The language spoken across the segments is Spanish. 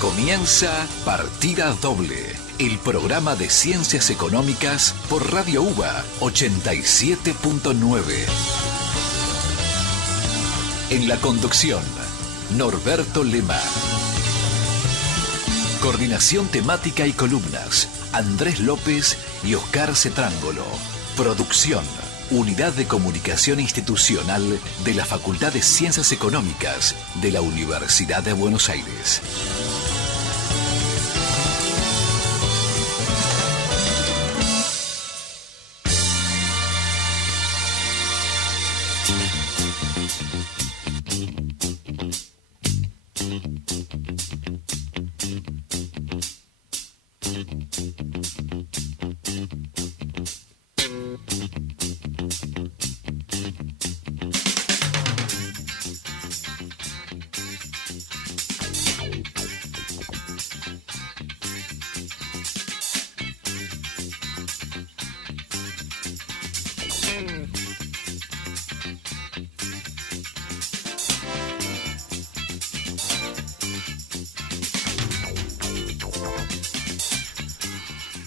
Comienza Partida Doble, el programa de ciencias económicas por Radio UBA 87.9. En la conducción, Norberto Lema. Coordinación temática y columnas, Andrés López y Oscar Cetrángolo. Producción, Unidad de Comunicación Institucional de la Facultad de Ciencias Económicas de la Universidad de Buenos Aires.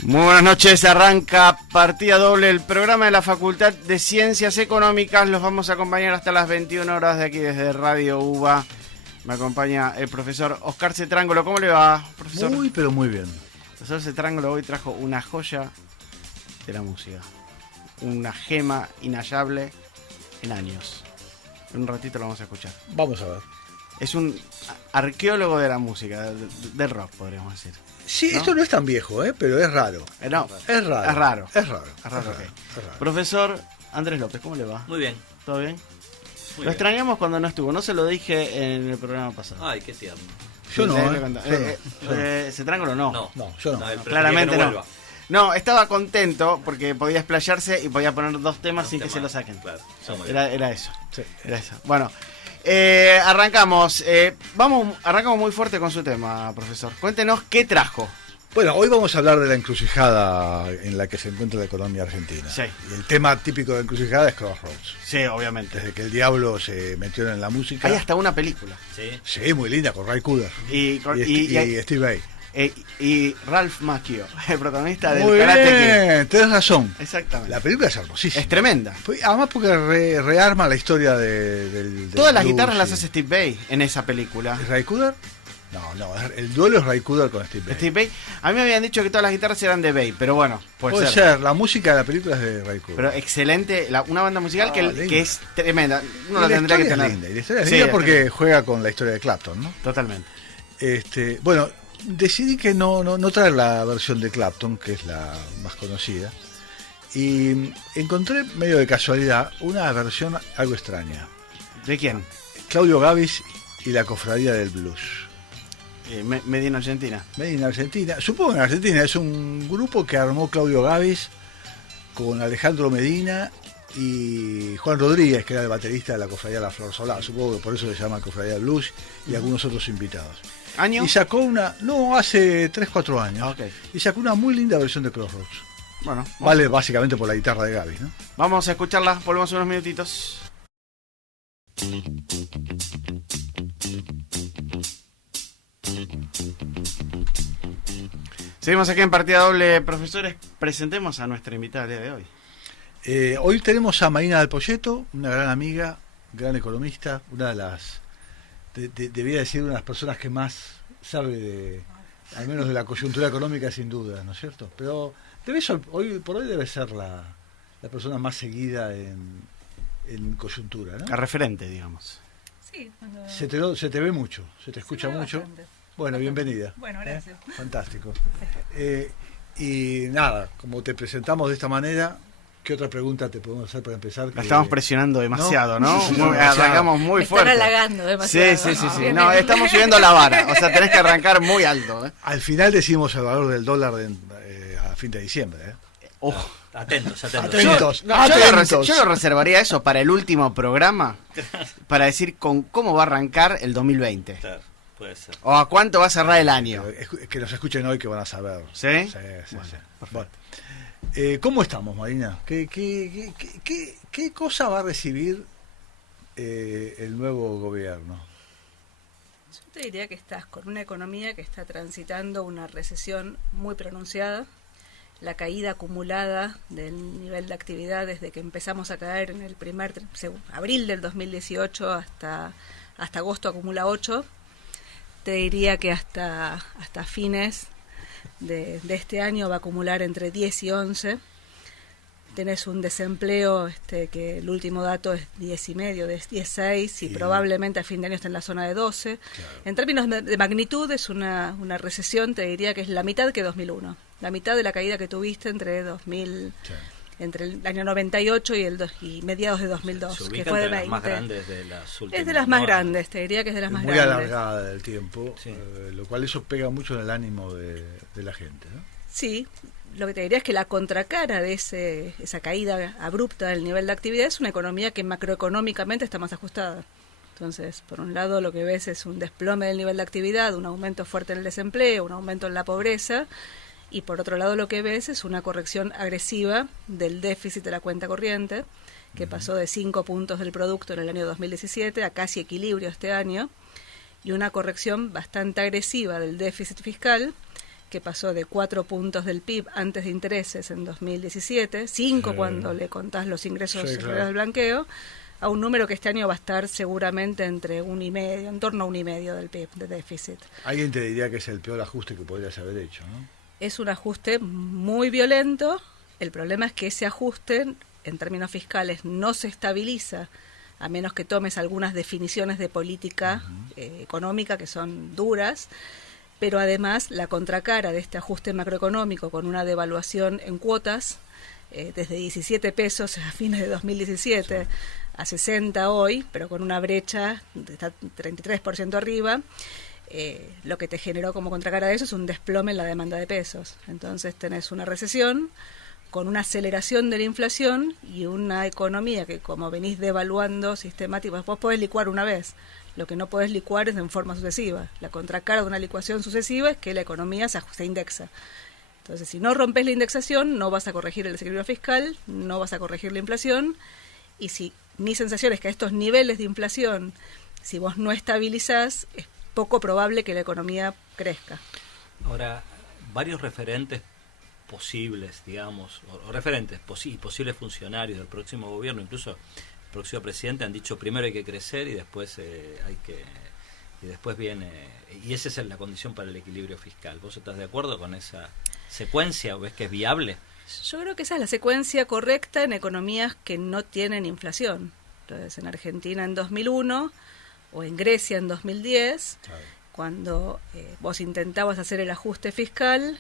Muy buenas noches, arranca Partida Doble, el programa de la Facultad de Ciencias Económicas. Los vamos a acompañar hasta las 21 horas de aquí desde Radio UBA. Me acompaña el profesor Oscar Cetrángolo. ¿Cómo le va, profesor? Muy, pero muy bien. El profesor Cetrángolo hoy trajo una joya de la música. Una gema inhallable en años. En un ratito lo vamos a escuchar. Vamos a ver. Es un arqueólogo de la música, del rock, podríamos decir. Sí, ¿no? Esto no es tan viejo, pero es raro. No, Es raro. Es raro. Es raro. Es raro, Es ok. raro. Profesor Andrés López, ¿cómo le va? Muy bien. ¿Todo bien? Muy Lo bien. extrañamos cuando no estuvo, no se lo dije en el programa pasado. Ay, qué tierno. Yo no, ¿Sabes? yo no. ¿Cetrángolo no? No, yo no. preferiría Claramente que no. vuelva. No, estaba contento porque podía explayarse y podía poner dos temas Dos sin que temas, se lo saquen. Claro, está muy bien. Era eso. Sí. Era eso. Bueno, arrancamos. Arrancamos muy fuerte con su tema, profesor. Cuéntenos qué trajo. Bueno, hoy vamos a hablar de la encrucijada en la que se encuentra la economía argentina. Sí. Y el tema típico de la encrucijada es Crossroads. Sí, obviamente. Desde que el diablo se metió en la música. Hay hasta una película. Sí. Sí, muy linda, con Ray Cooder. Y Steve Vai. y Ralph Macchio, el protagonista del Muy Karate Kid. bien, tenés razón. Exactamente. La película es hermosísima. Es tremenda. Además porque rearma la historia del Todas las blues guitarras las y- hace Steve Vai en esa película. ¿Es Ray Cooder? No, el duelo es Ray Cooder con Steve Vai. Steve Vai. A mí me habían dicho que todas las guitarras eran de Vai, pero bueno, Puede ser, la música de la película es de Ray Cooder. Pero excelente, una banda musical linda. que es tremenda. Uno Y la la tendría que historia tener. es linda, y la historia es Sí, linda es porque tremenda. juega con la historia de Clapton, ¿no? Totalmente. Bueno, decidí que no traer la versión de Clapton, que es la más conocida, y encontré medio de casualidad una versión algo extraña. ¿De quién? Claudio Gavis y la Cofradía del Blues. Medina Argentina. Made in Argentina, supongo que en Argentina es un grupo que armó Claudio Gavis con Alejandro Medina y Juan Rodríguez, que era el baterista de la Cofradía de la Flor Solar, supongo que por eso se llama Cofradía del Blues, y algunos otros invitados. ¿Año? Y sacó hace 3-4 años, Ah, ok. y sacó una muy linda versión de Crossroads. Bueno, Vale básicamente por la guitarra de Gavis, ¿no? vamos a escucharla, volvemos unos minutitos. Seguimos aquí en Partida Doble, profesores. Presentemos a nuestra invitada del día de hoy. Hoy tenemos a Marina del Poyeto, una gran amiga, gran economista, una de las, debía decir, una de las personas que más sabe al menos de la coyuntura económica, sin duda, ¿no es cierto? Pero hoy por hoy debe ser la persona más seguida en coyuntura, ¿no? A referente, digamos. Sí, cuando... Se te ve mucho, se te escucha ve mucho. bastante. Bueno, bienvenida. Bueno, gracias. Fantástico. Y nada, como te presentamos de esta manera, ¿qué otra pregunta te podemos hacer para empezar? La estamos presionando demasiado, ¿no? No, Arrancamos muy Me fuerte. están halagando demasiado. Sí. No, estamos subiendo la vara. O sea, tenés que arrancar muy alto. Al final decimos el valor del dólar a fin de diciembre. Ojo. Atentos. Atentos. Yo lo reservaría eso para el último programa, para decir cómo va a arrancar el 2020. Claro, puede ser. O a cuánto va a cerrar el año. Que nos escuchen hoy que van a saber. ¿Sí? Sí. Bueno, Bueno. ¿Cómo estamos, Marina? ¿Qué cosa va a recibir el nuevo gobierno? Yo te diría que estás con una economía que está transitando una recesión muy pronunciada. La caída acumulada del nivel de actividad desde que empezamos a caer en el abril del 2018 hasta agosto acumula 8. Te diría que hasta fines de este año va a acumular entre 10 y 11. Tenés un desempleo que el último dato es 10,5, de 10,6 y probablemente a fin de año está en la zona de 12. Claro. En términos de magnitud es una recesión, te diría que es la mitad que 2001. La mitad de la caída que tuviste entre el año 98 y mediados de 2002, Se que ubica fue de entre 20. las más grandes de las últimas. Es de las más grandes, te diría que es de las más muy grandes. alargada del tiempo, Sí. Lo cual eso pega mucho en el ánimo de la gente, ¿no? Sí, lo que te diría es que la contracara de esa caída abrupta del nivel de actividad es una economía que macroeconómicamente está más ajustada. Entonces, por un lado lo que ves es un desplome del nivel de actividad, un aumento fuerte en el desempleo, un aumento en la pobreza, y por otro lado lo que ves es una corrección agresiva del déficit de la cuenta corriente, que pasó de 5 puntos del producto en el año 2017 a casi equilibrio este año, y una corrección bastante agresiva del déficit fiscal, que pasó de 4 puntos del PIB antes de intereses en 2017, 5 Sí. cuando le contás los ingresos Sí, claro. del blanqueo, a un número que este año va a estar seguramente entre 1,5, en torno a 1,5 del PIB de déficit. Alguien te diría que es el peor ajuste que podrías haber hecho, ¿no? Es un ajuste muy violento. El problema es que ese ajuste, en términos fiscales, no se estabiliza a menos que tomes algunas definiciones de política económica que son duras. Pero además la contracara de este ajuste macroeconómico con una devaluación en cuotas desde 17 pesos a fines de 2017 a 60 hoy, pero con una brecha de 33% arriba, lo que te generó como contracara de eso es un desplome en la demanda de pesos. Entonces tenés una recesión con una aceleración de la inflación y una economía que, como venís devaluando sistemáticamente, vos podés licuar una vez. Lo que no podés licuar es en forma sucesiva. La contracara de una licuación sucesiva es que la economía se indexa. Entonces, si no rompes la indexación, no vas a corregir el desequilibrio fiscal, no vas a corregir la inflación, y si mi sensación es que a estos niveles de inflación, si vos no estabilizás, es poco probable que la economía crezca. Ahora, varios referentes posibles, digamos, o referentes, posibles funcionarios del próximo gobierno, incluso el próximo presidente, han dicho primero hay que crecer y después después viene, y esa es la condición para el equilibrio fiscal. ¿Vos estás de acuerdo con esa secuencia o ves que es viable? Yo creo que esa es la secuencia correcta en economías que no tienen inflación. Entonces, en Argentina en 2001 o en Grecia en 2010, cuando vos intentabas hacer el ajuste fiscal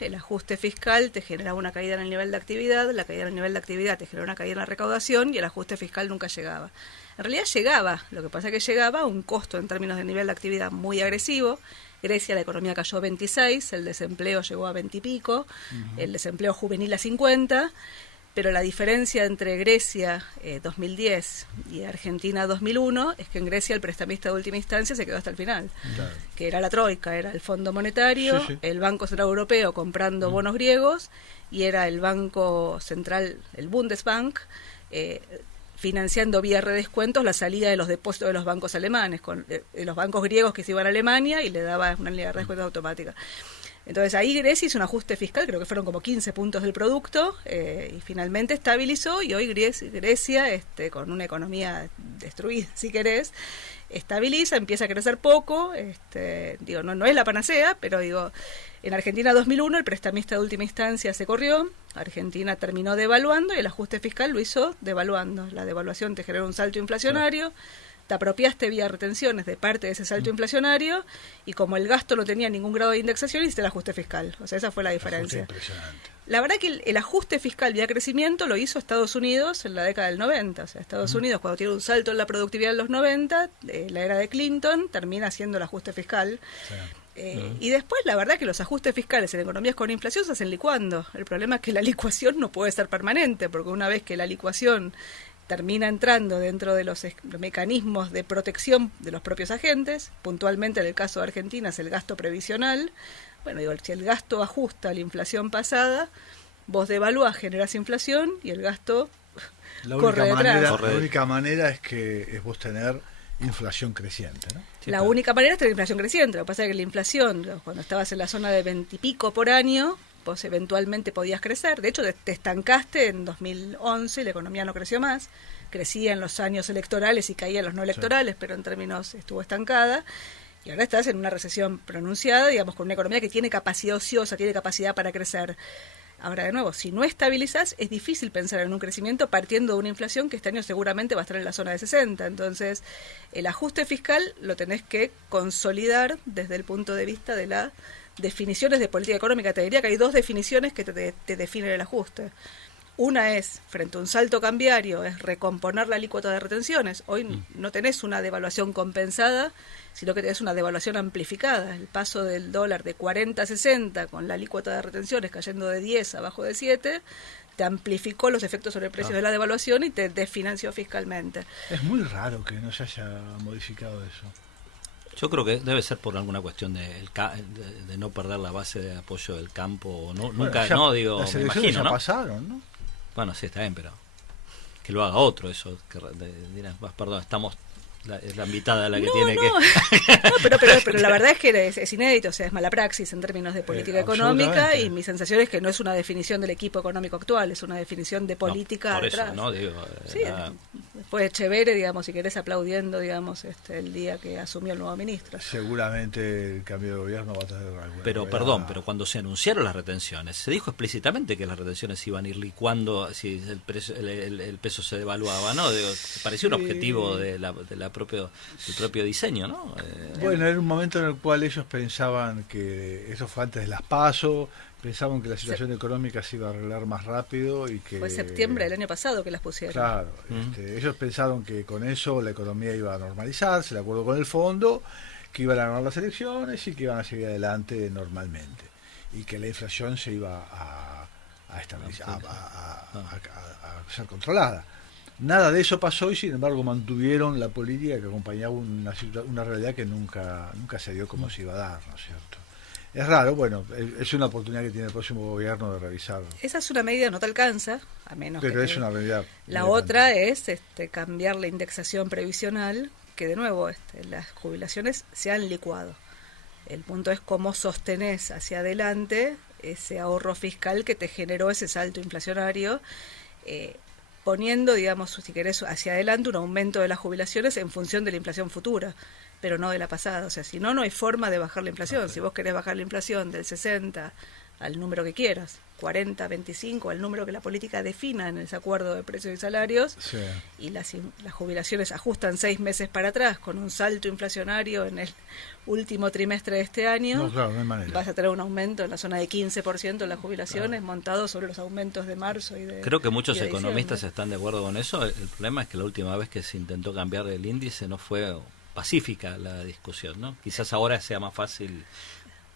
te generaba una caída en el nivel de actividad, la caída en el nivel de actividad te generaba una caída en la recaudación y el ajuste fiscal nunca llegaba. En realidad llegaba, lo que pasa es que llegaba a un costo en términos de nivel de actividad muy agresivo. Grecia, la economía cayó 26, el desempleo llegó a 20 y pico, el desempleo juvenil a 50, pero la diferencia entre Grecia 2010 y Argentina 2001 es que en Grecia el prestamista de última instancia se quedó hasta el final, que era la Troika, era el Fondo Monetario, el Banco Central Europeo comprando bonos griegos y era el Banco Central, el Bundesbank, financiando vía redescuentos la salida de los depósitos de los bancos alemanes, de los bancos griegos que se iban a Alemania y le daba una línea de redescuentos automática. Entonces ahí Grecia hizo un ajuste fiscal, creo que fueron como 15 puntos del producto, y finalmente estabilizó, y hoy Grecia con una economía destruida, si querés, estabiliza, empieza a crecer poco, no es la panacea, pero en Argentina 2001 el prestamista de última instancia se corrió, Argentina terminó devaluando y el ajuste fiscal lo hizo devaluando. La devaluación te generó un salto inflacionario, te apropiaste vía retenciones de parte de ese salto inflacionario y como el gasto no tenía ningún grado de indexación, hiciste el ajuste fiscal. O sea, esa fue la diferencia. Impresionante. La verdad que el ajuste fiscal vía crecimiento lo hizo Estados Unidos en la década del 90. O sea, Estados Unidos cuando tiene un salto en la productividad en los 90, la era de Clinton, termina haciendo el ajuste fiscal. Y después la verdad que los ajustes fiscales en economías con inflación se hacen licuando. El problema es que la licuación no puede ser permanente, porque una vez que la licuación termina entrando dentro de los mecanismos de protección de los propios agentes, puntualmente en el caso de Argentina es el gasto previsional. Bueno, si el gasto ajusta a la inflación pasada, vos devaluás, generás inflación y el gasto corre detrás. La única manera es vos tener inflación creciente, ¿no? Sí, la claro. única manera es tener inflación creciente. Lo que pasa es que la inflación, cuando estabas en la zona de 20 y pico por año, vos eventualmente podías crecer. De hecho, te estancaste en 2011 y la economía no creció más. Crecía en los años electorales y caía en los no electorales, pero en términos estuvo estancada. Y ahora estás en una recesión pronunciada, digamos, con una economía que tiene capacidad ociosa, tiene capacidad para crecer. Ahora, de nuevo, si no estabilizas, es difícil pensar en un crecimiento partiendo de una inflación que este año seguramente va a estar en la zona de 60. Entonces, el ajuste fiscal lo tenés que consolidar desde el punto de vista de las definiciones de política económica. Te diría que hay dos definiciones que te definen el ajuste. Una es, frente a un salto cambiario, es recomponer la alícuota de retenciones. Hoy no tenés una devaluación compensada, sino que tenés una devaluación amplificada. El paso del dólar de 40 a 60 con la alícuota de retenciones cayendo de 10 abajo de 7, te amplificó los efectos sobre el precio de la devaluación y te desfinanció fiscalmente. Es muy raro que no se haya modificado eso. Yo creo que debe ser por alguna cuestión de no perder la base de apoyo del campo. O no, Bueno, nunca, ya no, digo, las me elecciones imagino, ya ¿no? pasaron, ¿no? Bueno, sí, está bien, pero que lo haga otro, eso. Que dirán, perdón, estamos. Es la invitada la que tiene que. No, pero la verdad es que es inédito, o sea, es mala praxis en términos de política económica, absolutamente. y mi sensación es que no es una definición del equipo económico actual, es una definición de política No, por atrás. eso, ¿no? Digo, Sí, después de Chevere, digamos, si querés aplaudiendo, digamos, el día que asumió el nuevo ministro. Seguramente el cambio de gobierno va a tener alguna pero novedad. perdón, pero cuando se anunciaron las retenciones, se dijo explícitamente que las retenciones iban a ir licuando si el peso se devaluaba, ¿no? Digo, parecía un objetivo del propio diseño, ¿no? Bueno, era un momento en el cual ellos pensaban que eso fue antes de las PASO, pensaban que la situación económica se iba a arreglar más rápido y que... Fue septiembre del año pasado que las pusieron. Claro, ellos pensaron que con eso la economía iba a normalizarse, de acuerdo con el fondo, que iban a ganar las elecciones y que iban a seguir adelante normalmente. Y que la inflación se iba a estabilizar, a ser controlada. Nada de eso pasó y sin embargo mantuvieron la política que acompañaba una realidad que nunca se dio como se iba a dar, ¿no es cierto? Es raro, bueno, es una oportunidad que tiene el próximo gobierno de revisar. Esa es una medida, no te alcanza, a menos Pero que es una realidad. La otra es cambiar la indexación previsional, que de nuevo las jubilaciones se han licuado. El punto es cómo sostenés hacia adelante ese ahorro fiscal que te generó ese salto inflacionario, poniendo, digamos, si querés, hacia adelante un aumento de las jubilaciones en función de la inflación futura, pero no de la pasada. O sea, si no, no hay forma de bajar la inflación. Si vos querés bajar la inflación del 60 al número que quieras, 40, 25, al número que la política defina en ese acuerdo de precios y salarios, Sí. y las jubilaciones ajustan 6 meses para atrás con un salto inflacionario en el último trimestre de este año, No, claro, no hay manera. vas a tener un aumento en la zona de 15% en las jubilaciones, montado sobre los aumentos de marzo y de Creo que muchos y de economistas diciembre. están de acuerdo con eso. El problema es que la última vez que se intentó cambiar el índice no fue pacífica la discusión, ¿no? Quizás ahora sea más fácil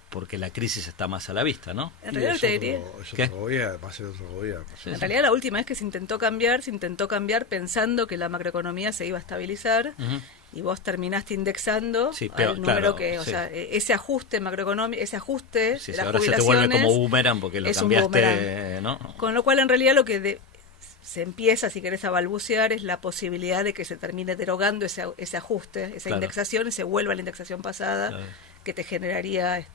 porque la crisis está más a la vista, ¿no? En Y realidad es te otro- diría, es ¿Qué? otro gobierno, va a ser otro gobierno. Sí, en sí. realidad la última vez que se intentó cambiar pensando que la macroeconomía se iba a estabilizar, Ujú. y vos terminaste indexando Sí, peor, al número claro, que, o sí. sea, ese ajuste macroeconómico, ese ajuste Sí, de sí, las ahora se te vuelve como jubilaciones, boomerang porque lo es un cambiaste, boomerang. ¿no? Con lo cual, en realidad, lo que se empieza, si querés, a balbucear es la posibilidad de que se termine derogando ese ajuste, esa Claro. indexación, y se vuelva a la indexación pasada, Claro. que te generaría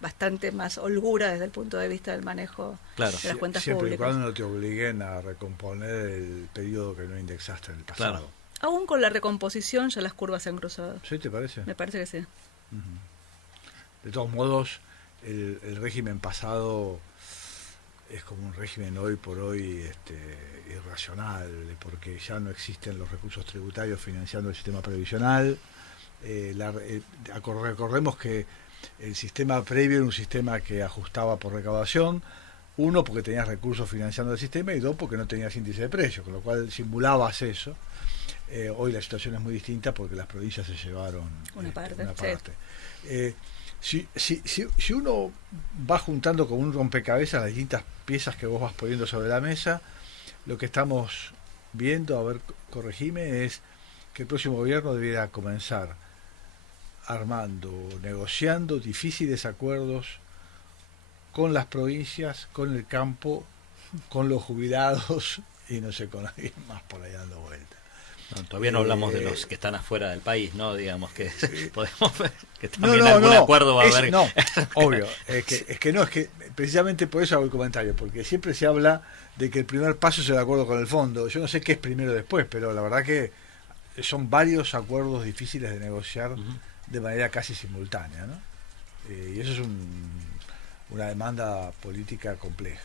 bastante más holgura desde el punto de vista del manejo Claro. de las cuentas Siempre y públicas. cuando no te obliguen a recomponer el periodo que no indexaste en el pasado. Claro. Aún con la recomposición ya las curvas se han cruzado. ¿Sí te parece? Me parece que sí. De todos modos, el régimen pasado es como un régimen hoy por hoy irracional, porque ya no existen los recursos tributarios financiando el sistema previsional. Recordemos que el sistema previo era un sistema que ajustaba por recaudación, uno porque tenías recursos financiando el sistema y dos porque no tenías índice de precios, con lo cual simulabas eso. Hoy la situación es muy distinta porque las provincias se llevaron Una parte, sí. parte. Si uno va juntando como un rompecabezas las distintas piezas que vos vas poniendo sobre la mesa, lo que estamos viendo, a ver, corregime, es que el próximo gobierno debiera comenzar negociando difíciles acuerdos con las provincias, con el campo, con los jubilados y no sé, con alguien más por ahí dando vueltas. No, todavía no hablamos de los que están afuera del país, ¿no? Digamos que podemos ver que No, también algún acuerdo va a haber. No, obvio. Es que precisamente por eso hago el comentario, porque siempre se habla de que el primer paso es el acuerdo con el fondo. Yo no sé qué es primero o después, pero la verdad que son varios acuerdos difíciles de negociar de manera casi simultánea, ¿no? Y eso es una demanda política compleja.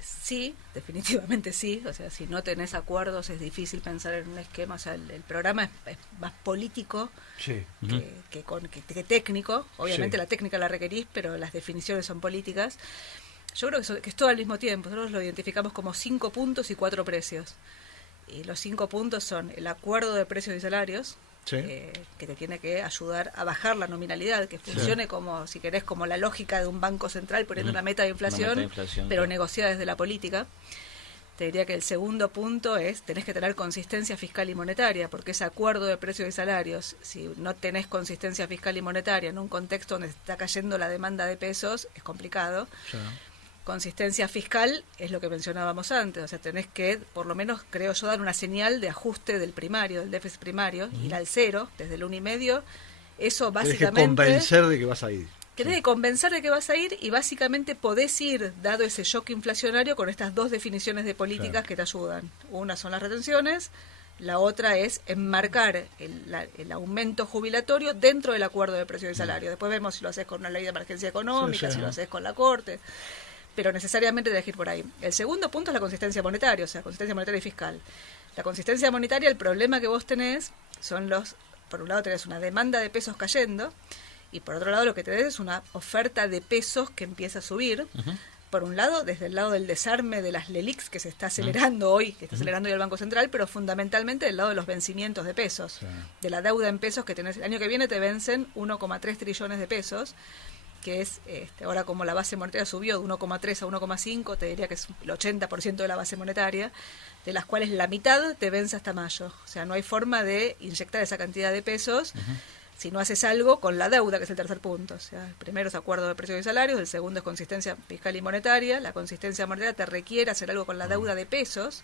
Sí, definitivamente sí. O sea, si no tenés acuerdos es difícil pensar en un esquema. O sea, el programa es más político Sí. que técnico. Obviamente Sí. la técnica la requerís, pero las definiciones son políticas. Yo creo que es todo al mismo tiempo. Nosotros lo identificamos como 5 puntos y 4 precios. Y los 5 puntos son el acuerdo de precios y salarios, Sí. que te tiene que ayudar a bajar la nominalidad, que funcione como, si querés, como la lógica de un banco central poniendo una meta de inflación, pero claro. negociada desde la política. Te diría que el segundo punto es, tenés que tener consistencia fiscal y monetaria, porque ese acuerdo de precios y salarios, si no tenés consistencia fiscal y monetaria en un contexto donde está cayendo la demanda de pesos, es complicado. Ya. Consistencia fiscal es lo que mencionábamos antes, o sea, tenés que, por lo menos, creo yo, dar una señal de ajuste del primario, del déficit primario, ir al cero, desde el 1,5, eso Tenés que básicamente... convencer de que vas a ir. Tenés que convencer de que vas a ir y básicamente podés ir, dado ese shock inflacionario, con estas dos definiciones de políticas Claro. que te ayudan. Una son las retenciones, la otra es enmarcar el aumento jubilatorio dentro del acuerdo de precios y salario. Después vemos si lo haces con una ley de emergencia económica, Sí, sí. si lo haces con la Corte, pero necesariamente tenés que ir por ahí. El segundo punto es la consistencia monetaria, o sea, consistencia monetaria y fiscal. La consistencia monetaria, el problema que vos tenés son por un lado tenés una demanda de pesos cayendo, y por otro lado lo que tenés es una oferta de pesos que empieza a subir. Por un lado, desde el lado del desarme de las LELIQs que se está acelerando hoy, que está acelerando hoy el Banco Central, pero fundamentalmente del lado de los vencimientos de pesos, Sí. de la deuda en pesos que tenés. El año que viene te vencen 1,3 trillones de pesos, que es, ahora como la base monetaria subió de 1,3 a 1,5, te diría que es el 80% de la base monetaria, de las cuales la mitad te vence hasta mayo. O sea, no hay forma de inyectar esa cantidad de pesos si no haces algo con la deuda, que es el tercer punto. O sea, el primero es acuerdo de precios y salarios, el segundo es consistencia fiscal y monetaria. La consistencia monetaria te requiere hacer algo con la deuda de pesos,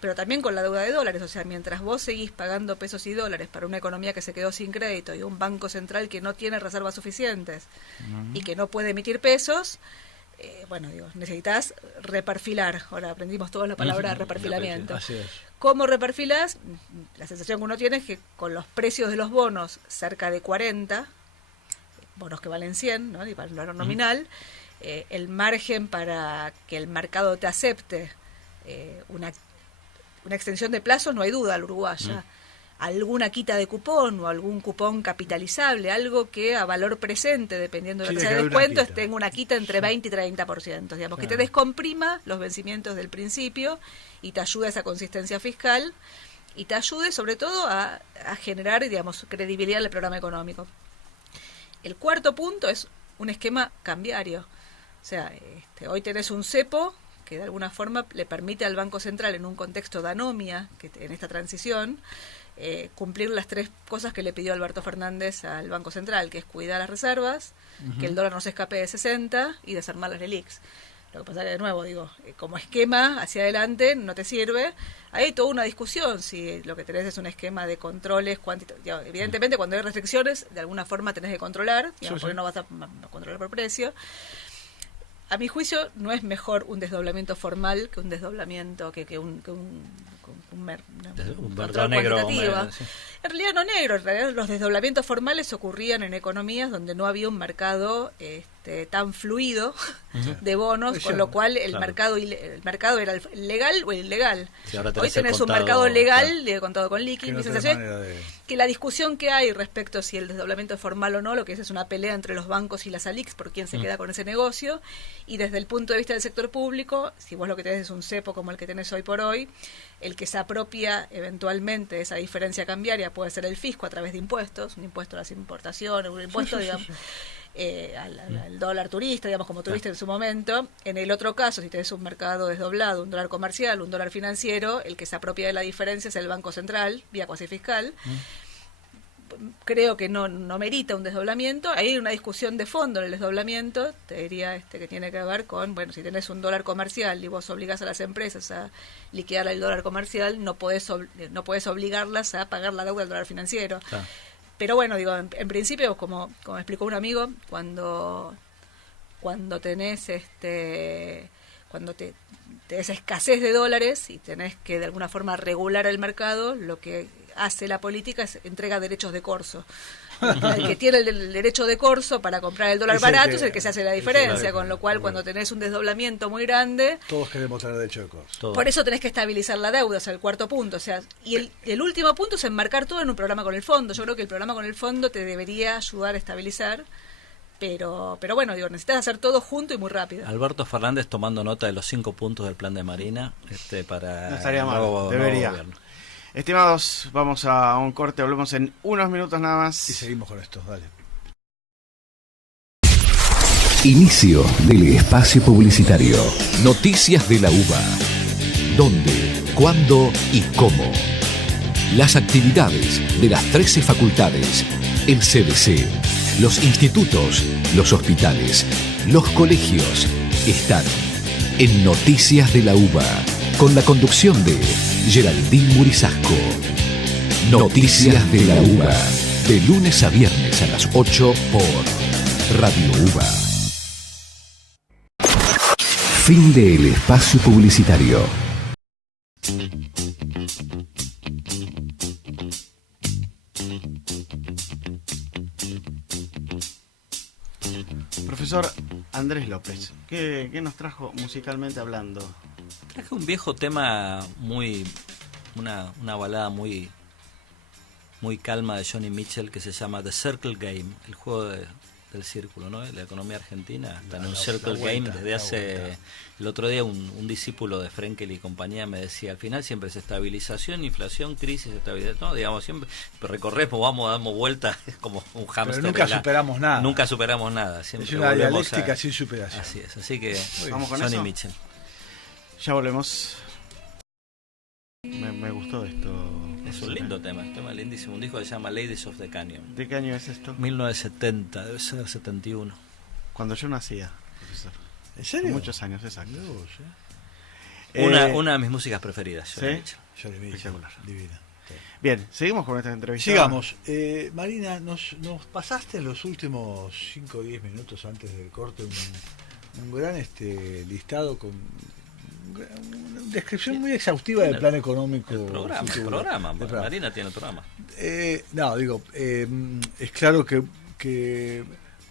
pero también con la deuda de dólares. O sea, mientras vos seguís pagando pesos y dólares para una economía que se quedó sin crédito y un banco central que no tiene reservas suficientes y que no puede emitir pesos, necesitas reperfilar. Ahora aprendimos toda la palabra reperfilamiento. Así es. ¿Cómo reperfilas? La sensación que uno tiene es que con los precios de los bonos cerca de 40, bonos que valen 100, ¿no? Y para el valor nominal, el margen para que el mercado te acepte una extensión de plazos, no hay duda, al uruguaya. Alguna quita de cupón o algún cupón capitalizable, algo que a valor presente, dependiendo de la Tiene tasa que de haber una descuento, quita. tenga una quita entre 20 y 30%, digamos, que te descomprima los vencimientos del principio y te ayude a esa consistencia fiscal y te ayude sobre todo a generar, digamos, credibilidad en el programa económico. El cuarto punto es un esquema cambiario. O sea, hoy tenés un cepo que de alguna forma le permite al Banco Central, en un contexto de anomia, en esta transición, cumplir las 3 cosas que le pidió Alberto Fernández al Banco Central, que es cuidar las reservas, que el dólar no se escape de 60 y desarmar las LELIQs. Lo que pasa que, de nuevo, como esquema hacia adelante no te sirve. Hay toda una discusión si lo que tenés es un esquema de controles cuantitativos. Evidentemente, cuando hay restricciones, de alguna forma tenés que controlar, porque no vas a controlar por precio. A mi juicio, no es mejor un desdoblamiento formal que un desdoblamiento, que un verdadero negro. Sí. En realidad no negro, en realidad los desdoblamientos formales ocurrían en economías donde no había un mercado tan fluido de bonos, con lo cual el mercado era el legal o el ilegal. Sí, ahora hoy tenés un contado, mercado legal, contado con liqui. Mi sensación De... es que la discusión que hay respecto a si el desdoblamiento es formal o no, lo que es una pelea entre los bancos y las ALIQs por quién se queda con ese negocio, y desde el punto de vista del sector público, si vos lo que tenés es un cepo como el que tenés hoy por hoy, el que se apropia eventualmente de esa diferencia cambiaria puede ser el fisco a través de impuestos, un impuesto a las importaciones, un impuesto, digamos, al dólar turista, digamos, como tuviste en su momento. En el otro caso, si tenés un mercado desdoblado, un dólar comercial, un dólar financiero, el que se apropia de la diferencia es el Banco Central, vía cuasi fiscal. creo que no merita un desdoblamiento. Hay una discusión de fondo en el desdoblamiento, te diría que tiene que ver con, bueno, si tenés un dólar comercial y vos obligás a las empresas a liquidar el dólar comercial, no podés obligarlas a pagar la deuda del dólar financiero. Claro. Pero bueno, digo, en principio, como explicó un amigo, cuando tenés cuando tenés escasez de dólares y tenés que de alguna forma regular el mercado, lo que hace la política es entrega derechos de corso. El que tiene el derecho de corso para comprar el dólar barato es el que se hace la diferencia, con lo cual cuando tenés un desdoblamiento muy grande, todos queremos tener derecho de corso. Por eso tenés que estabilizar la deuda, o sea, el cuarto punto. O sea, y el último punto es enmarcar todo en un programa con el fondo. Yo creo que el programa con el fondo te debería ayudar a estabilizar, pero bueno, digo, necesitas hacer todo junto y muy rápido. Alberto Fernández tomando nota de los 5 puntos del plan de Marina para No estaría mal, nuevo debería. gobierno. Estimados, vamos a un corte, volvemos en unos minutos nada más. Y seguimos con esto, dale. Inicio del espacio publicitario. Noticias de la UBA. ¿Dónde, cuándo y cómo? Las actividades de las 13 facultades, el CDC, los institutos, los hospitales, los colegios están en Noticias de la UBA, con la conducción de Geraldine Murisasco. Noticias de la UBA, de lunes a viernes a las 8 por Radio UBA. Fin del espacio publicitario. Profesor Andrés López, ¿qué nos trajo musicalmente hablando? Traje un viejo tema una balada muy calma de Johnny Mitchell que se llama The Circle Game, el juego del círculo, ¿no? La economía argentina está en un Circle Game desde hace... El otro día un discípulo de Frenkel y compañía me decía, al final siempre es estabilización, inflación, crisis, estabilidad, no, digamos, siempre recorremos, damos vueltas, es como un hámster. Pero nunca superamos nada. Nunca superamos nada. Siempre es una dialéctica sin superación. Así es, así que vamos con Johnny eso. Mitchell. Ya volvemos. Me gustó esto. Es un lindo tema lindísimo. Un disco que se llama Ladies of the Canyon. ¿De qué año es esto? 1970, debe ser 71. Cuando yo nacía, profesor. ¿En serio? Muchos años, exacto. Una de mis músicas preferidas. ¿Sí? Johnny Mitchell, espectacular. divina. Bien, seguimos con esta entrevista. Sigamos. Marina, nos pasaste en los últimos 5 o 10 minutos antes del corte un gran listado con una descripción muy exhaustiva del plan económico. El programa. Marina tiene el programa. Es claro que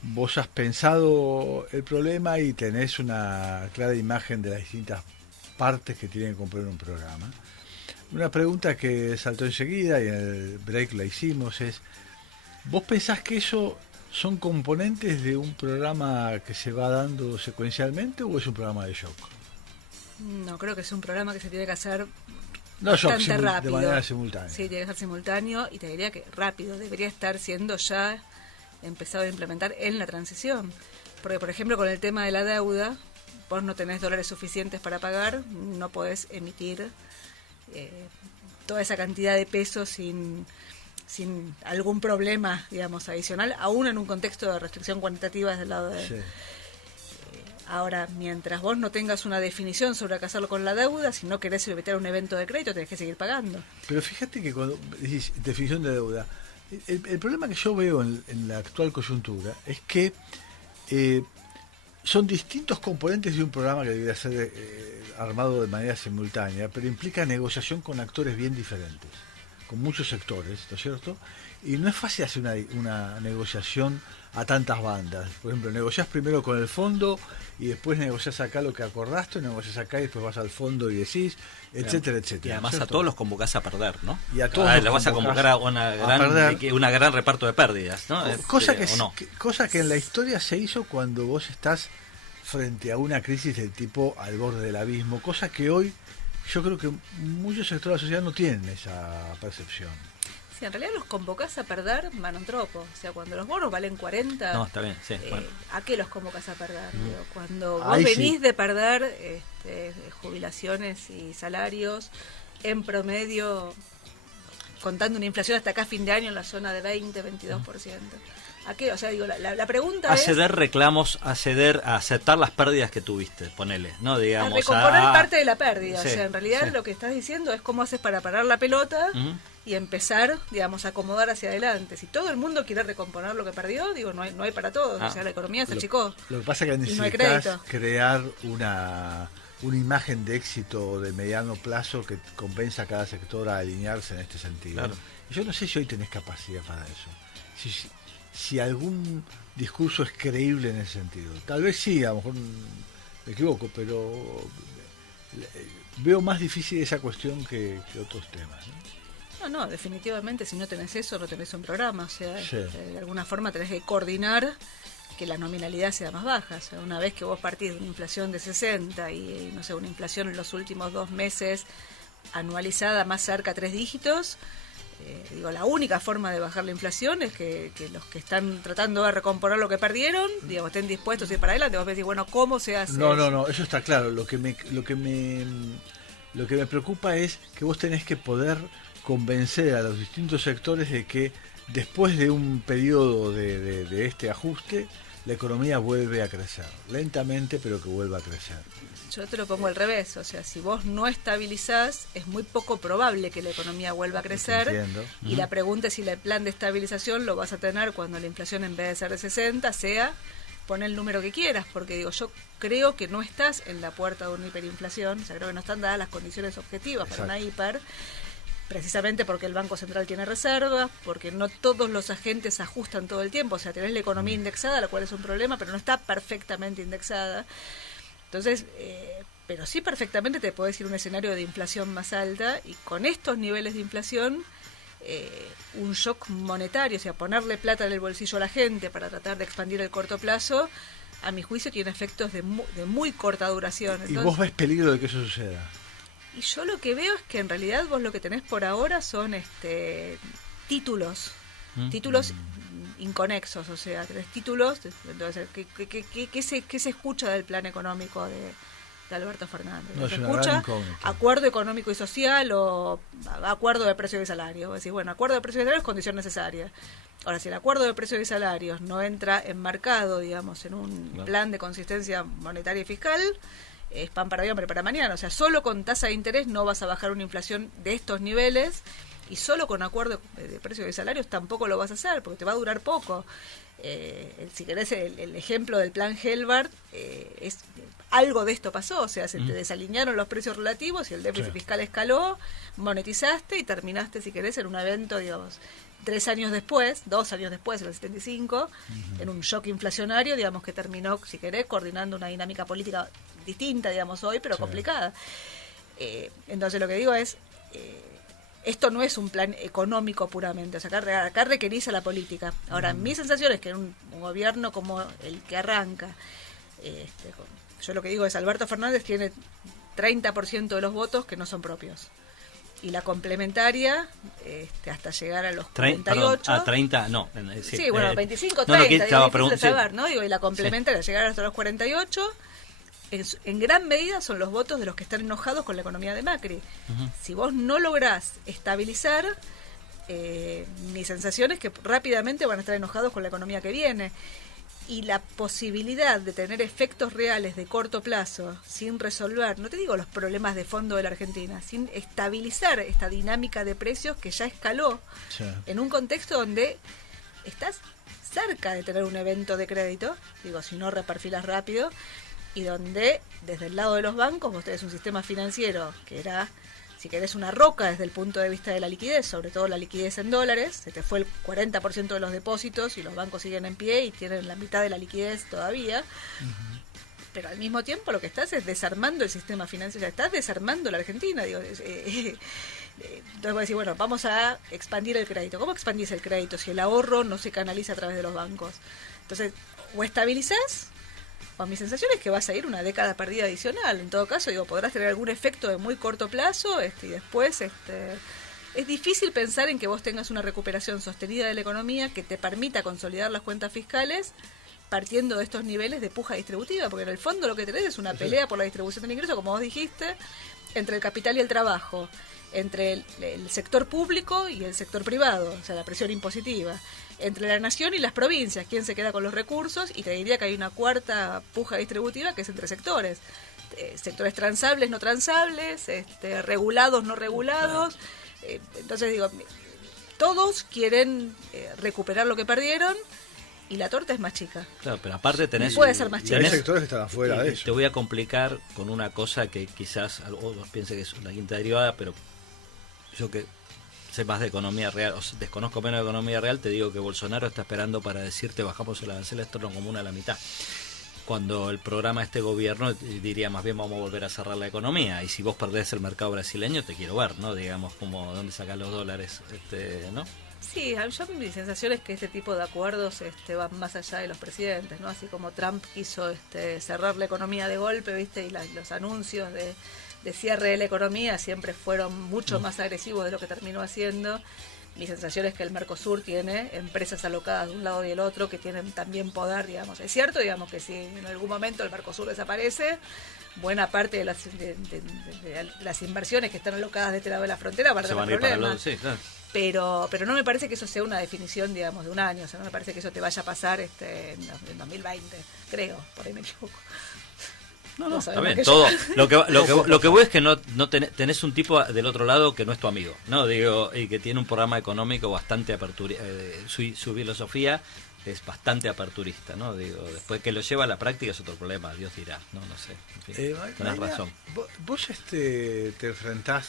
vos has pensado el problema y tenés una clara imagen de las distintas partes que tienen que componer un programa. Una pregunta que saltó enseguida y en el break la hicimos es, ¿vos pensás que eso son componentes de un programa que se va dando secuencialmente o es un programa de shock? No, creo que es un programa que se tiene que hacer bastante rápido. De manera simultánea. Sí, tiene que ser simultáneo y te diría que rápido, debería estar siendo ya empezado a implementar en la transición. Porque, por ejemplo, con el tema de la deuda, vos no tenés dólares suficientes para pagar, no podés emitir toda esa cantidad de pesos sin algún problema, digamos, adicional, aún en un contexto de restricción cuantitativa desde el lado de... Sí. Ahora, mientras vos no tengas una definición sobre qué hacerlo con la deuda, si no querés evitar un evento de crédito, tenés que seguir pagando. Pero fíjate que cuando decís definición de deuda, el problema que yo veo en la actual coyuntura es que son distintos componentes de un programa que debería ser armado de manera simultánea, pero implica negociación con actores bien diferentes, con muchos sectores, ¿no es cierto? Y no es fácil hacer una negociación a tantas bandas. Por ejemplo, negociás primero con el fondo y después negociás acá lo que acordaste, negociás acá y después vas al fondo y decís, etcétera, etcétera. Y además ¿cierto? a todos los convocás a perder, ¿no? Y a todos le vas a convocar a una gran reparto de pérdidas, ¿no? Cosa que en la historia se hizo cuando vos estás frente a una crisis del tipo al borde del abismo, cosa que hoy yo creo que muchos sectores de la sociedad no tienen esa percepción. Sí, en realidad los convocás a perder manontropo. O sea, cuando los bonos valen 40, no, está bien, sí, bueno. ¿A qué los convocás a perder? Digo, cuando vos Ahí venís sí. de perder jubilaciones y salarios, en promedio contando una inflación hasta acá a fin de año en la zona de 20, 22%. ¿A qué? O sea, digo, la pregunta es... Reclamos, a aceptar las pérdidas que tuviste, ponele, ¿no? Digamos, a recomponer parte de la pérdida. Sí, o sea, en realidad lo que estás diciendo es cómo haces para parar la pelota y empezar, digamos, a acomodar hacia adelante. Si todo el mundo quiere recomponer lo que perdió, digo, no hay para todos. O sea, la economía se achicó. Lo que pasa es que necesitas crear una imagen de éxito de mediano plazo que convenza a cada sector a alinearse en este sentido. Claro. Y yo no sé si hoy tenés capacidad para eso. Si algún discurso es creíble en ese sentido. Tal vez sí, a lo mejor me equivoco, pero veo más difícil esa cuestión que otros temas, ¿no? No, definitivamente si no tenés eso, no tenés un programa. O sea, sí. De alguna forma tenés que coordinar que la nominalidad sea más baja. O sea, una vez que vos partís de una inflación de 60 y, no sé, una inflación en los últimos 2 meses anualizada más cerca a 3 dígitos... digo, la única forma de bajar la inflación es que los que están tratando de recomponer lo que perdieron, digamos, estén dispuestos a ir para adelante. Vos decís, bueno, ¿cómo se hace? No, eso está claro. Lo que me preocupa es que vos tenés que poder convencer a los distintos sectores de que después de un periodo de este ajuste, la economía vuelve a crecer. Lentamente, pero que vuelva a crecer. Yo te lo pongo al revés, o sea, si vos no estabilizás, es muy poco probable que la economía vuelva a crecer. Entiendo. Y la pregunta es si el plan de estabilización lo vas a tener cuando la inflación, en vez de ser de 60, sea, pon el número que quieras, porque digo, yo creo que no estás en la puerta de una hiperinflación, o sea, creo que no están dadas las condiciones objetivas para una hiper, precisamente porque el Banco Central tiene reservas, porque no todos los agentes ajustan todo el tiempo, o sea, tenés la economía indexada, lo cual es un problema, pero no está perfectamente indexada. Entonces, pero sí perfectamente te podés ir a un escenario de inflación más alta y con estos niveles de inflación, un shock monetario, o sea, ponerle plata en el bolsillo a la gente para tratar de expandir el corto plazo, a mi juicio tiene efectos de muy corta duración. Entonces, ¿y vos ves peligro de que eso suceda? Y yo lo que veo es que en realidad vos lo que tenés por ahora son títulos inconexos, o sea, tenés títulos. Entonces, ¿qué se escucha del plan económico de Alberto Fernández? No, se es una escucha gran incógnita. acuerdo económico y social o acuerdo de precios y salarios. Vos decís, bueno, acuerdo de precios y salarios es condición necesaria. Ahora, si el acuerdo de precios y salarios no entra enmarcado, digamos, en un plan de consistencia monetaria y fiscal, es pan para hoy, hambre para mañana. O sea, solo con tasa de interés no vas a bajar una inflación de estos niveles y solo con acuerdo de precios y salarios tampoco lo vas a hacer porque te va a durar poco. Si querés, el ejemplo del plan Helbart, algo de esto pasó. O sea, se te desalinearon los precios relativos y el déficit fiscal escaló, monetizaste y terminaste, si querés, en un evento, digamos, 2 años después, en el 75, en un shock inflacionario, digamos, que terminó, si querés, coordinando una dinámica política distinta, digamos, hoy, pero complicada. Entonces lo que digo es, esto no es un plan económico puramente, o sea, acá requerís a la política. Ahora, mi sensación es que en un gobierno como el que arranca, yo lo que digo es, Alberto Fernández tiene 30% de los votos que no son propios. Y la complementaria, hasta llegar a los 48. 30, no. Sí, bueno, 25, 30, es difícil saber, ¿no? Digo, y la complementaria, llegar hasta los 48, en gran medida son los votos de los que están enojados con la economía de Macri. Si vos no lográs estabilizar, mi sensación es que rápidamente van a estar enojados con la economía que viene. Y la posibilidad de tener efectos reales de corto plazo sin resolver, no te digo los problemas de fondo de la Argentina, sin estabilizar esta dinámica de precios que ya escaló en un contexto donde estás cerca de tener un evento de crédito, digo, si no reperfilas rápido, y donde desde el lado de los bancos vos tenés un sistema financiero que era, si querés, una roca desde el punto de vista de la liquidez, sobre todo la liquidez en dólares. Se te fue el 40% de los depósitos y los bancos siguen en pie y tienen la mitad de la liquidez todavía. Pero al mismo tiempo lo que estás es desarmando el sistema financiero, o sea, estás desarmando la Argentina. Digo, entonces voy a decir, bueno, vamos a expandir el crédito. ¿Cómo expandís el crédito si el ahorro no se canaliza a través de los bancos? Entonces, o estabilizás, o mi sensación es que vas a ir una década perdida adicional. En todo caso, digo, podrás tener algún efecto de muy corto plazo, y después es difícil pensar en que vos tengas una recuperación sostenida de la economía que te permita consolidar las cuentas fiscales partiendo de estos niveles de puja distributiva, porque en el fondo lo que tenés es una pelea por la distribución del ingreso, como vos dijiste, entre el capital y el trabajo, entre el sector público y el sector privado, o sea, la presión impositiva, entre la nación y las provincias, quién se queda con los recursos, y te diría que hay una cuarta puja distributiva que es entre sectores. Sectores transables, no transables, regulados, no regulados. Entonces digo, todos quieren recuperar lo que perdieron y la torta es más chica. Claro, pero aparte tenés... Puede ser más chica. Hay sectores que están afuera de eso. Te voy a complicar con una cosa que quizás algunos piensen que es una quinta derivada, pero yo que sé más de economía real, o desconozco menos de economía real, te digo que Bolsonaro está esperando para decirte bajamos el arancel externo común a la mitad. Cuando el programa de este gobierno diría más bien vamos a volver a cerrar la economía, y si vos perdés el mercado brasileño te quiero ver, ¿no? Digamos, como dónde sacan los dólares, ¿no? Sí, yo mi sensación es que este tipo de acuerdos van más allá de los presidentes, ¿no? Así como Trump quiso cerrar la economía de golpe, ¿viste? Y los anuncios de cierre de la economía siempre fueron mucho más agresivos de lo que terminó haciendo. Mi sensación es que el Mercosur tiene empresas alocadas de un lado y del otro que tienen también poder, digamos. Es cierto, digamos, que si en algún momento el Mercosur desaparece, buena parte de las inversiones que están alocadas de este lado de la frontera van a tener problemas. Sí, claro. Pero no me parece que eso sea una definición, digamos, de un año. O sea, no me parece que eso te vaya a pasar en 2020, creo, por ahí me equivoco. No, está bien. Todo, lo que voy es que no tenés un tipo del otro lado que no es tu amigo, ¿no? Digo, y que tiene un programa económico bastante aperturista. Su filosofía es bastante aperturista, ¿no? Digo, después que lo lleva a la práctica es otro problema, Dios dirá, no sé. En fin, tenés razón. Vos te enfrentás,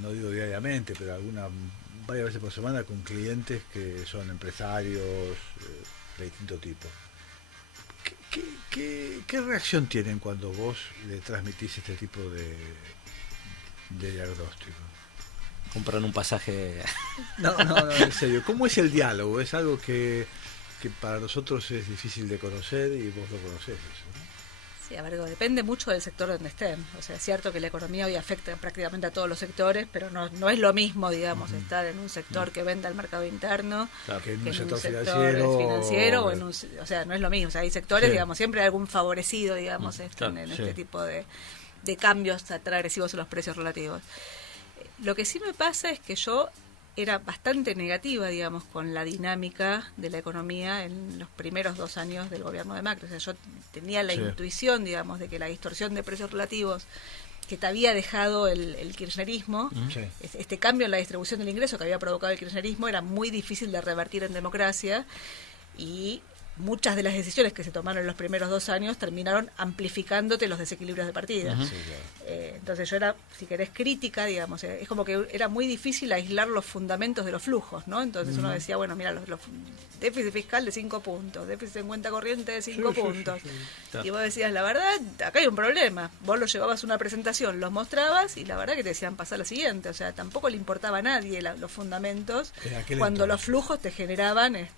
no digo diariamente, pero varias veces por semana con clientes que son empresarios de distinto tipo. ¿Qué reacción tienen cuando vos le transmitís este tipo de diagnóstico? Compran un pasaje. No, en serio. ¿Cómo es el diálogo? Es algo que para nosotros es difícil de conocer y vos lo conocés eso, ¿no? Sí, a ver, depende mucho del sector donde estén. O sea, es cierto que la economía hoy afecta prácticamente a todos los sectores, pero no es lo mismo, digamos, estar en un sector que venda al mercado interno, claro, que en un sector financiero o o sea, no es lo mismo. O sea, hay sectores, digamos, siempre hay algún favorecido, digamos, en este tipo de cambios tan agresivos en los precios relativos. Lo que sí me pasa es que yo era bastante negativa, digamos, con la dinámica de la economía en los primeros 2 años del gobierno de Macri. O sea, yo tenía la intuición, digamos, de que la distorsión de precios relativos que te había dejado el kirchnerismo, este cambio en la distribución del ingreso que había provocado el kirchnerismo, era muy difícil de revertir en democracia, y muchas de las decisiones que se tomaron en los primeros 2 años terminaron amplificándote los desequilibrios de partida. Entonces yo era, si querés, crítica, digamos. Es como que era muy difícil aislar los fundamentos de los flujos, ¿no? Entonces uno decía, bueno, mira, los déficit fiscal de 5 puntos, déficit en cuenta corriente de 5 puntos. Y vos decías, la verdad, acá hay un problema. Vos los llevabas a una presentación, los mostrabas y la verdad que te decían pasar lo siguiente. O sea, tampoco le importaba a nadie los fundamentos cuando los flujos te generaban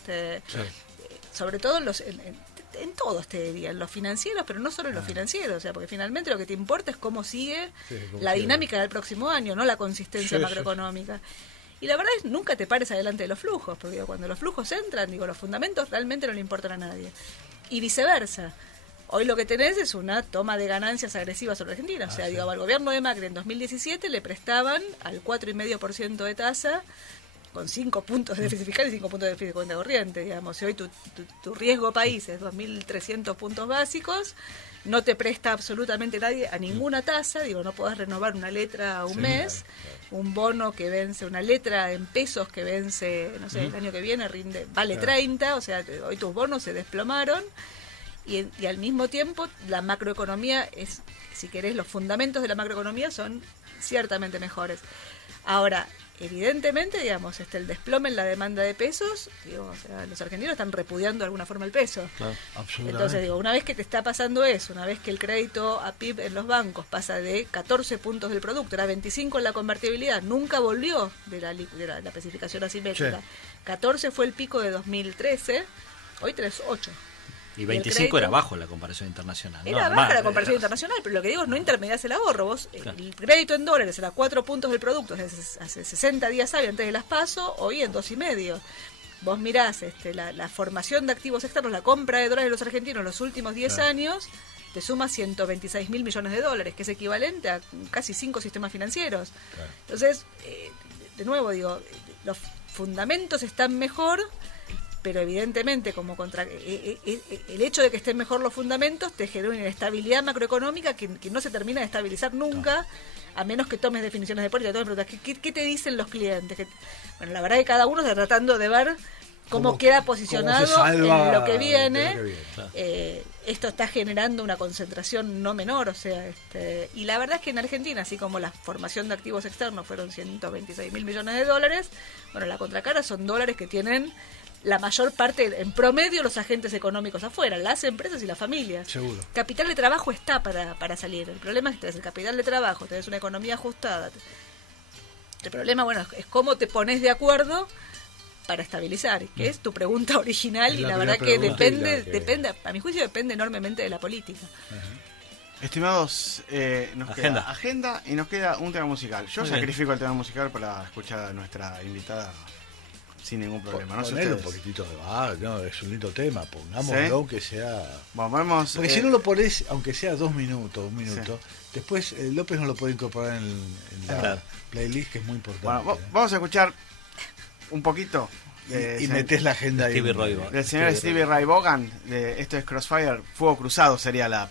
sobre todo en todos, te diría, en los financieros, pero no solo en los financieros, o sea, porque finalmente lo que te importa es cómo sigue la dinámica del próximo año, no la consistencia macroeconómica. Y la verdad es nunca te pares adelante de los flujos, porque cuando los flujos entran, los fundamentos realmente no le importan a nadie. Y viceversa. Hoy lo que tenés es una toma de ganancias agresivas sobre Argentina. O sea, al gobierno de Macri en 2017 le prestaban al 4,5% de tasa, con 5 puntos de déficit fiscal y 5 puntos de déficit de cuenta corriente, digamos. Si hoy tu riesgo país es 2.300 puntos básicos, no te presta absolutamente nadie a ninguna tasa, no podés renovar una letra a un mes, un bono que vence, una letra en pesos que vence, no sé, el año que viene vale 30, o sea, hoy tus bonos se desplomaron, y al mismo tiempo la macroeconomía es, si querés, los fundamentos de la macroeconomía son ciertamente mejores. Ahora, evidentemente, digamos, el desplome en la demanda de pesos, o sea, los argentinos están repudiando de alguna forma el peso. Claro, absolutamente. Entonces, una vez que te está pasando eso, una vez que el crédito a PIB en los bancos pasa de 14 puntos del producto, era 25 en la convertibilidad, nunca volvió de la especificación asimétrica. 14 fue el pico de 2013, hoy tenés 8. Y 25 era bajo la comparación internacional. Era baja la comparación internacional, pero lo que digo es no intermedias el ahorro. Vos, el crédito en dólares era 4 puntos del producto hace 60 días hábiles antes de las PASO, hoy en 2,5. vos mirás la formación de activos externos, la compra de dólares de los argentinos en los últimos 10 años, te suma 126 mil millones de dólares, que es equivalente a casi 5 sistemas financieros. Claro. Entonces, de nuevo digo, los fundamentos están mejor, pero evidentemente el hecho de que estén mejor los fundamentos te genera una inestabilidad macroeconómica que no se termina de estabilizar nunca, a menos que tomes definiciones de política. Entonces, ¿qué te dicen los clientes? Bueno, la verdad que cada uno está tratando de ver cómo queda posicionado en lo que viene. Esto está generando una concentración no menor, o sea, y la verdad es que en Argentina, así como la formación de activos externos fueron 126 mil millones de dólares, bueno, la contracara son dólares que tienen la mayor parte, en promedio, los agentes económicos afuera, las empresas y las familias. Seguro. Capital de trabajo está para salir. El problema es que tenés el capital de trabajo, tenés una economía ajustada. El problema, bueno, es cómo te pones de acuerdo para estabilizar, que es tu pregunta original, y la verdad que depende, a mi juicio depende enormemente de la política. Estimados, nos queda agenda y nos queda un tema musical. Yo sacrifico el tema musical para escuchar a nuestra invitada sin ningún problema. No sé un poquitito de no, es un lindo tema, pongámoslo que sea. Vamos, porque si no lo pones, aunque sea 2 minutos, 1 minuto, después López no lo puede incorporar en la playlist, que es muy importante. Bueno, vamos a escuchar un poquito y metés la agenda ahí del señor Stevie Ray Vaughan, de esto es Crossfire, Fuego Cruzado sería la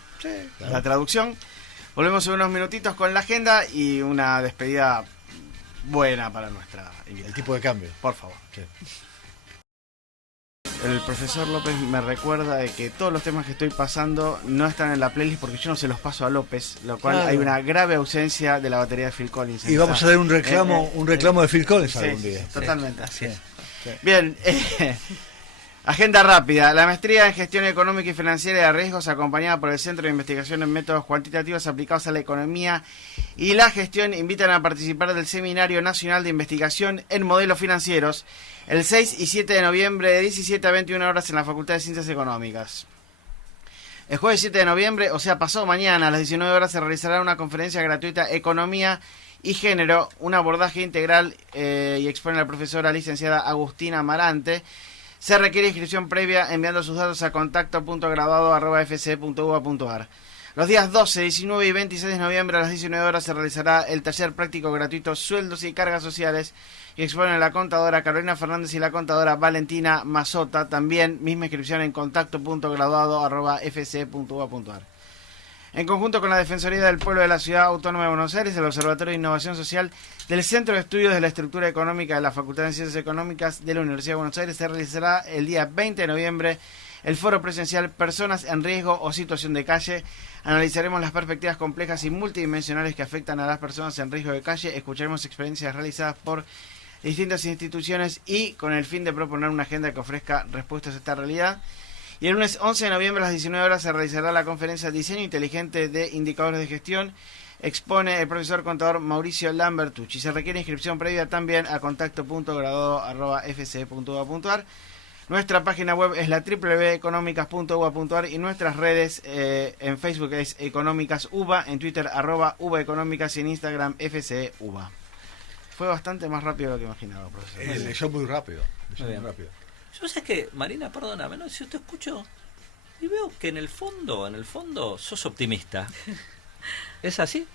traducción. Volvemos en unos minutitos con la agenda y una despedida buena para nuestra invitada. El tipo de cambio, por favor. Sí. El profesor López me recuerda de que todos los temas que estoy pasando no están en la playlist porque yo no se los paso a López, lo cual hay una grave ausencia de la batería de Phil Collins. Y vamos a dar un reclamo de Phil Collins algún día. Totalmente, así es. Bien, agenda rápida. La maestría en Gestión Económica y Financiera de Riesgos, acompañada por el Centro de Investigación en Métodos Cuantitativos Aplicados a la Economía y la Gestión, invitan a participar del Seminario Nacional de Investigación en Modelos Financieros el 6 y 7 de noviembre de 17 a 21 horas en la Facultad de Ciencias Económicas. El jueves 7 de noviembre, o sea, pasado mañana a las 19 horas, se realizará una conferencia gratuita Economía y Género, un abordaje integral, y expone la profesora licenciada Agustina Amarante. Se requiere inscripción previa enviando sus datos a contacto.graduado@fce.uba.ar. Los días 12, 19 y 26 de noviembre a las 19 horas se realizará el taller práctico gratuito Sueldos y Cargas Sociales, y exponen la contadora Carolina Fernández y la contadora Valentina Mazota. También misma inscripción en contacto.graduado@fce.uba.ar. En conjunto con la Defensoría del Pueblo de la Ciudad Autónoma de Buenos Aires, el Observatorio de Innovación Social del Centro de Estudios de la Estructura Económica de la Facultad de Ciencias Económicas de la Universidad de Buenos Aires, se realizará el día 20 de noviembre el foro presencial Personas en Riesgo o Situación de Calle. Analizaremos las perspectivas complejas y multidimensionales que afectan a las personas en riesgo de calle. Escucharemos experiencias realizadas por distintas instituciones y con el fin de proponer una agenda que ofrezca respuestas a esta realidad. Y el lunes 11 de noviembre a las 19 horas se realizará la conferencia Diseño Inteligente de Indicadores de Gestión. Expone el profesor contador Mauricio Lambertucci. Se requiere inscripción previa también a contacto.graduado@fce.uba.ar. Nuestra página web es la www.economicas.uba.ar y nuestras redes en Facebook es Económicas UBA, en Twitter @UBA Económicas y en Instagram FCE-UBA. Fue bastante más rápido de lo que imaginaba, profesor. Leyó muy rápido. Yo sé que, Marina, perdóname, ¿no? Si te escucho y veo que en el fondo sos optimista. ¿Es así?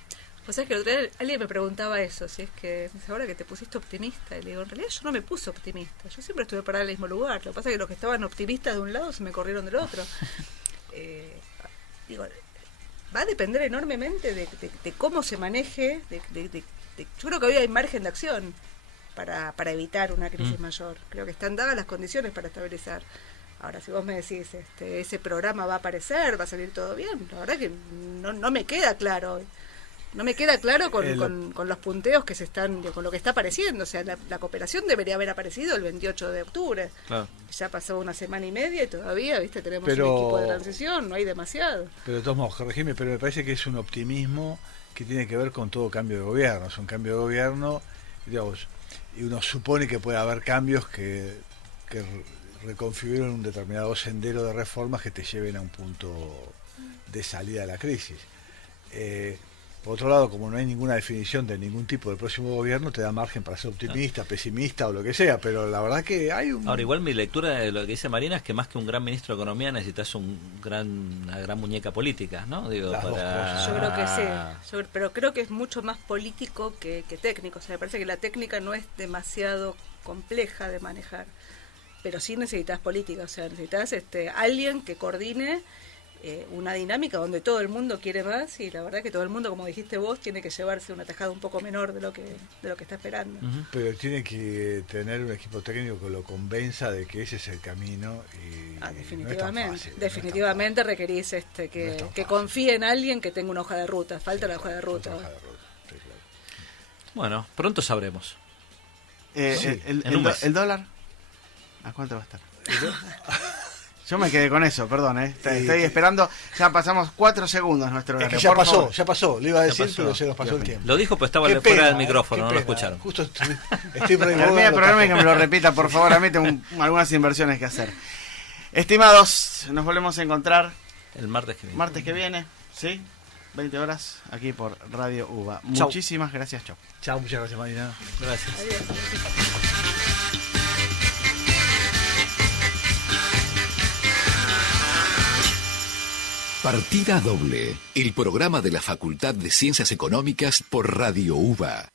O sea, que el otro día alguien me preguntaba eso, si es que ahora que te pusiste optimista, y le digo, en realidad yo no me puse optimista, yo siempre estuve parada en el mismo lugar, lo que pasa es que los que estaban optimistas de un lado se me corrieron del otro. Digo, va a depender enormemente de cómo se maneje, yo creo que hoy hay margen de acción para evitar una crisis mayor, creo que están dadas las condiciones para estabilizar. Ahora, si vos me decís, ese programa va a aparecer, va a salir todo bien, la verdad que no me queda claro hoy. No me queda claro con los punteos que se están, con lo que está apareciendo. O sea, la cooperación debería haber aparecido el 28 de octubre. Claro. Ya pasó una semana y media y todavía, viste, tenemos un equipo de transición, no hay demasiado. Pero de todos modos, corregime, pero me parece que es un optimismo que tiene que ver con todo cambio de gobierno. Es un cambio de gobierno, digamos, y uno supone que puede haber cambios que reconfiguren un determinado sendero de reformas que te lleven a un punto de salida de la crisis. Por otro lado, como no hay ninguna definición de ningún tipo del próximo gobierno, te da margen para ser optimista, pesimista o lo que sea, pero la verdad que hay un... Ahora, igual mi lectura de lo que dice Marina es que más que un gran ministro de Economía necesitas una gran muñeca política, ¿no? Digo, Las dos cosas. Yo creo que sí, pero creo que es mucho más político que técnico. O sea, me parece que la técnica no es demasiado compleja de manejar, pero sí necesitas política. O sea, necesitas alguien que coordine una dinámica donde todo el mundo quiere más, y la verdad que todo el mundo, como dijiste vos, tiene que llevarse una tajada un poco menor de lo que está esperando. Pero tiene que tener un equipo técnico que lo convenza de que ese es el camino. Definitivamente, no es tan fácil, definitivamente requerís que confíe en alguien que tenga una hoja de ruta. Falta la hoja de ruta. Sí, claro. Bueno, pronto sabremos. El un mes. ¿El dólar? ¿A cuánto va a estar? Yo me quedé con eso, perdón, estoy esperando. Ya pasamos 4 segundos nuestro Es horario. que Por favor. ya pasó, le iba a decir, pasó. pero se nos pasó el tiempo. Lo dijo, pero estaba Qué fuera pena, del micrófono, qué no lo pena. escucharon. Justo estoy por ahí. Termina el programa y que me lo repita, por favor. A mí tengo algunas inversiones que hacer. Estimados, nos volvemos a encontrar El martes que viene. martes que viene, ¿sí? 20 horas, aquí por Radio UBA. Chau. Muchísimas gracias, chau. Chao, muchas gracias, Marina. Gracias. Adiós. Partida doble, el programa de la Facultad de Ciencias Económicas por Radio UBA.